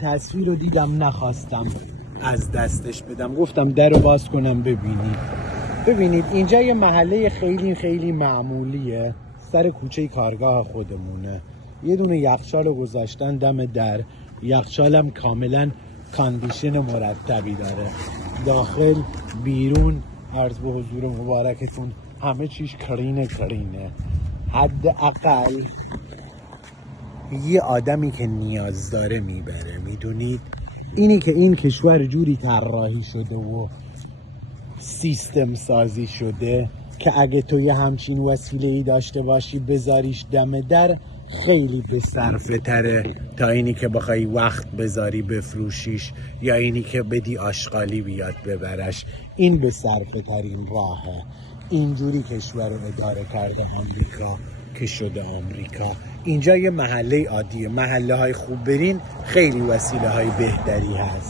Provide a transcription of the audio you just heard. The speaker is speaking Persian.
تصویر رو دیدم نخواستم از دستش بدم، گفتم در رو باز کنم ببینید اینجا یه محله خیلی خیلی معمولیه، سر کوچه کارگاه خودمونه. یه دونه یخچال رو گذاشتن دم در، یخچالم کاملا کاندیشن مرتبی داره، داخل بیرون عرض به حضور مبارکتون همه چیز کرینه. حداقل یه آدمی که نیاز داره میبره. میدونید اینی که این کشور جوری طراحی شده و سیستم سازی شده که اگه تو یه همچین وسیله‌ای داشته باشی بذاریش دم در، خیلی به صرفه تره تا اینی که بخوای وقت بذاری بفروشیش یا اینی که بدی آشغالی بیاد ببرش. این به صرفه ترین راهه. اینجوری کشور رو اداره کرده آمریکا که شده آمریکا. اینجا یه محله عادیه، محله های خوب برین خیلی وسیله های بهتری هست.